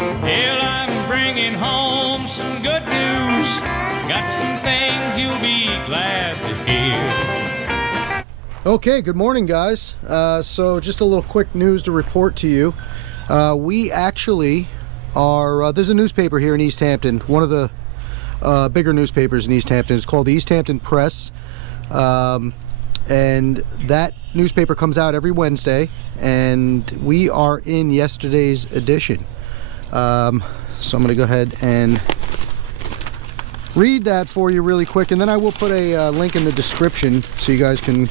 Well, I'm bringing home some good news. Got some things you'll be glad to hear. Okay, good morning, guys. So just a little quick news to report to you. We actually are, there's a newspaper here in East Hampton, one of the bigger newspapers in East Hampton. It's called the East Hampton Press. And that newspaper comes out every Wednesday, and we are in yesterday's edition. So I'm going to go ahead and read that for you really quick, and then I will put a link in the description so you guys can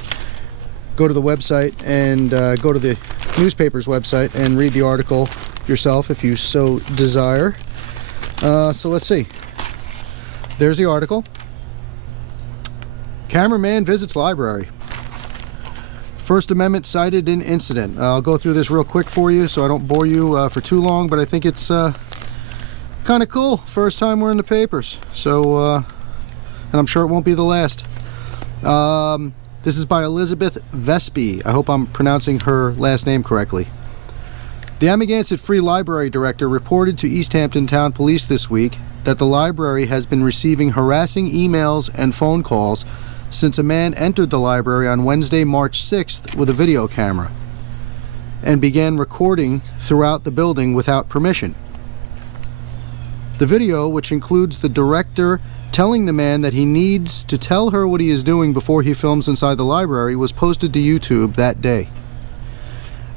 go to the website and go to the newspaper's website and read the article yourself if you so desire. So let's see. There's the article. Cameraman visits library. First Amendment cited in incident. I'll go through this real quick for you so I don't bore you for too long, but I think it's kind of cool. First time we're in the papers. So, and I'm sure it won't be the last. This is by Elizabeth Vespi. I hope I'm pronouncing her last name correctly. The Amagansett Free Library Director reported to East Hampton Town Police this week that the library has been receiving harassing emails and phone calls since a man entered the library on Wednesday, March 6th with a video camera and began recording throughout the building without permission. The video, which includes the director telling the man that he needs to tell her what he is doing before he films inside the library, was posted to YouTube that day.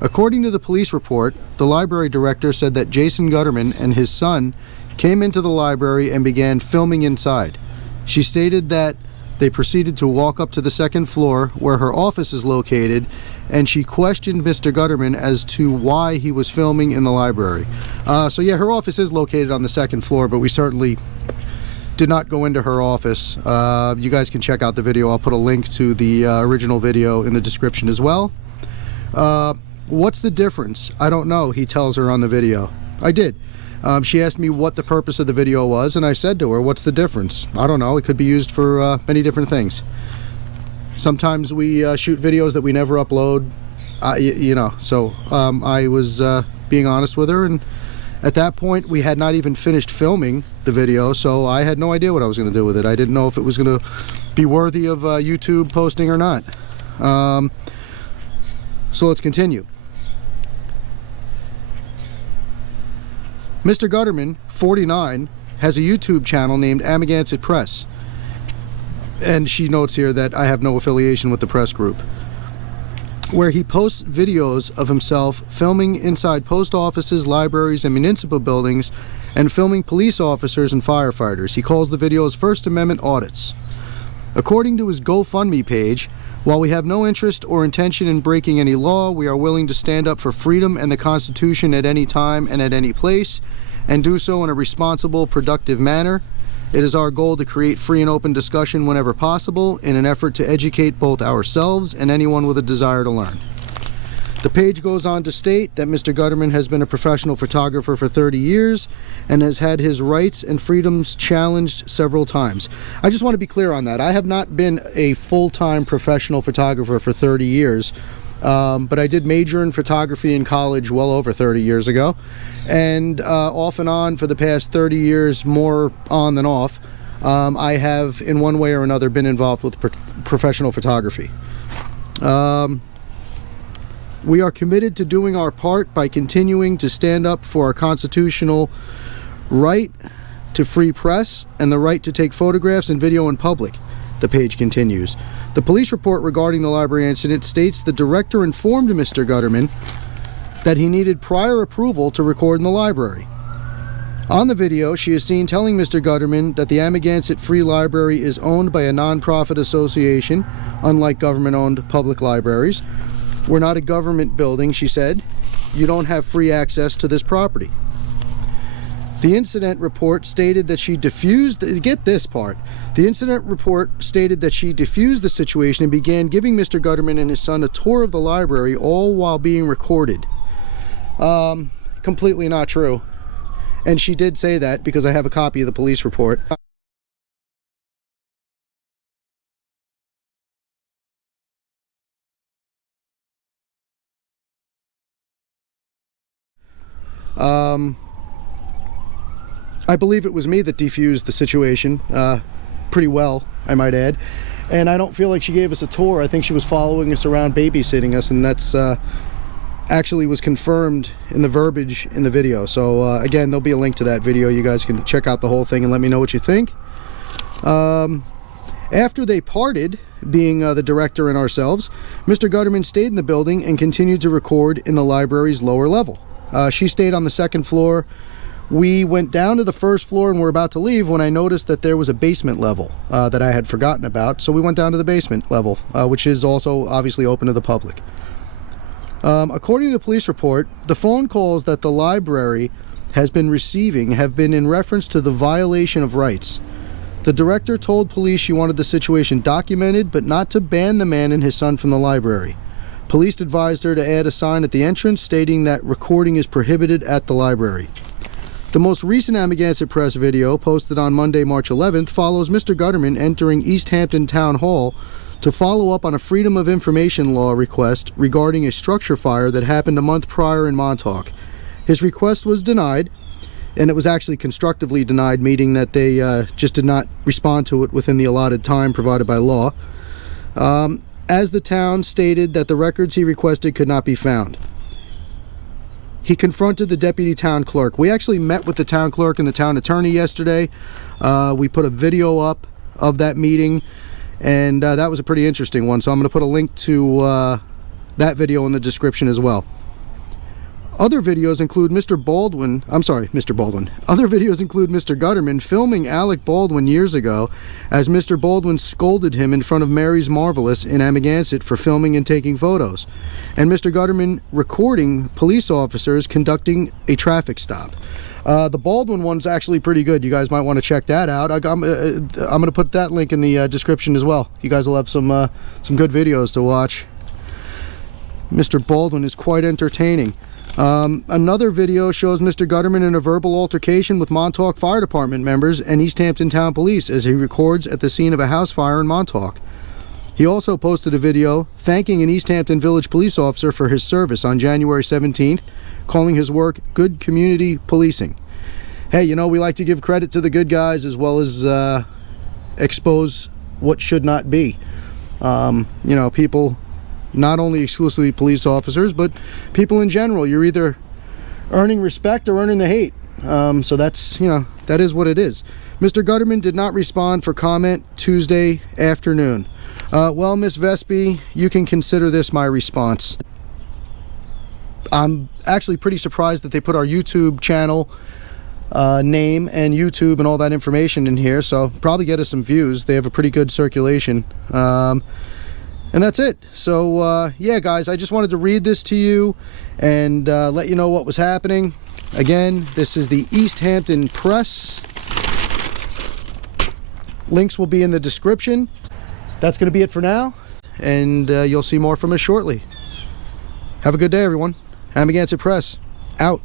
According to the police report, the library director said that Jason Gutterman and his son came into the library and began filming inside. She stated that they proceeded to walk up to the second floor where her office is located, and she questioned Mr. Gutterman as to why he was filming in the library. So yeah, her office is located on the second floor, but we certainly did not go into her office. You guys can check out the video. I'll put a link to the original video in the description as well. What's the difference? I don't know, he tells her on the video. I did. She asked me what the purpose of the video was, and I said to her, what's the difference? I don't know. It could be used for many different things. Sometimes we shoot videos that we never upload, you know. So I was being honest with her, and at that point, we had not even finished filming the video, so I had no idea what I was going to do with it. I didn't know if it was going to be worthy of YouTube posting or not. So let's continue. Mr. Gutterman, 49, has a YouTube channel named Amagansett Press. And she notes here that I have no affiliation with the press group, where he posts videos of himself filming inside post offices, libraries, and municipal buildings, and filming police officers and firefighters. He calls the videos First Amendment audits. According to his GoFundMe page, while we have no interest or intention in breaking any law, we are willing to stand up for freedom and the Constitution at any time and at any place, and do so in a responsible, productive manner. It is our goal to create free and open discussion whenever possible in an effort to educate both ourselves and anyone with a desire to learn. The page goes on to state that Mr. Gutterman has been a professional photographer for 30 years and has had his rights and freedoms challenged several times. I just want to be clear on that. I have not been a full-time professional photographer for 30 years, but I did major in photography in college well over 30 years ago, and off and on for the past 30 years, more on than off, I have in one way or another been involved with professional photography. We are committed to doing our part by continuing to stand up for our constitutional right to free press and the right to take photographs and video in public, the page continues. The police report regarding the library incident states the director informed Mr. Gutterman that he needed prior approval to record in the library. On the video, she is seen telling Mr. Gutterman that the Amagansett Free Library is owned by a non-profit association, unlike government-owned public libraries. We're not a government building, she said. You don't have free access to this property. The incident report stated that she diffused, get this part, the incident report stated that she diffused the situation and began giving Mr. Gutterman and his son a tour of the library, all while being recorded. Completely not true. And she did say that because I have a copy of the police report. I believe it was me that defused the situation pretty well, I might add. And I don't feel like she gave us a tour. I think she was following us around, babysitting us, and that's actually was confirmed in the verbiage in the video. So again, there'll be a link to that video. You guys can check out the whole thing and let me know what you think. After they parted, being the director and ourselves, Mr. Gutterman stayed in the building and continued to record in the library's lower level. She stayed on the second floor. We went down to the first floor and were about to leave when I noticed that there was a basement level that I had forgotten about. So we went down to the basement level, which is also obviously open to the public. According to the police report, the phone calls that the library has been receiving have been in reference to the violation of rights. The director told police she wanted the situation documented, but not to ban the man and his son from the library. Police advised her to add a sign at the entrance stating that recording is prohibited at the library. The most recent Amagansett Press video, posted on Monday, March 11th, follows Mr. Gutterman entering East Hampton Town Hall to follow up on a Freedom of Information Law request regarding a structure fire that happened a month prior in Montauk. His request was denied, and it was actually constructively denied, meaning that they just did not respond to it within the allotted time provided by law, as the town stated that the records he requested could not be found. He confronted the deputy town clerk. We actually met with the town clerk and the town attorney yesterday. We put a video up of that meeting, and that was a pretty interesting one, so I'm going to put a link to that video in the description as well. Other videos include Mr. Baldwin. Other videos include Mr. Gutterman filming Alec Baldwin years ago as Mr. Baldwin scolded him in front of Mary's Marvelous in Amagansett for filming and taking photos, and Mr. Gutterman recording police officers conducting a traffic stop. The Baldwin one's actually pretty good. You guys might want to check that out. I'm going to put that link in the description as well. You guys will have some good videos to watch. Mr. Baldwin is quite entertaining. Another video shows Mr. Gutterman in a verbal altercation with Montauk Fire Department members and East Hampton Town Police as he records at the scene of a house fire in Montauk. He also posted a video thanking an East Hampton Village police officer for his service on January 17th, calling his work good community policing. Hey, you know, we like to give credit to the good guys as well as expose what should not be. You know, people, not only exclusively police officers, but people in general. You're either earning respect or earning the hate. So that's, you know, that is what it is. Mr. Gutterman did not respond for comment Tuesday afternoon. Well, Miss Vespi, you can consider this my response. I'm actually pretty surprised that they put our YouTube channel name and YouTube and all that information in here, so probably get us some views. They have a pretty good circulation. And that's it. So, yeah, guys, I just wanted to read this to you and let you know what was happening. Again, this is the East Hampton Press. Links will be in the description. That's going to be it for now, and you'll see more from us shortly. Have a good day, everyone. Amagansett Press, out.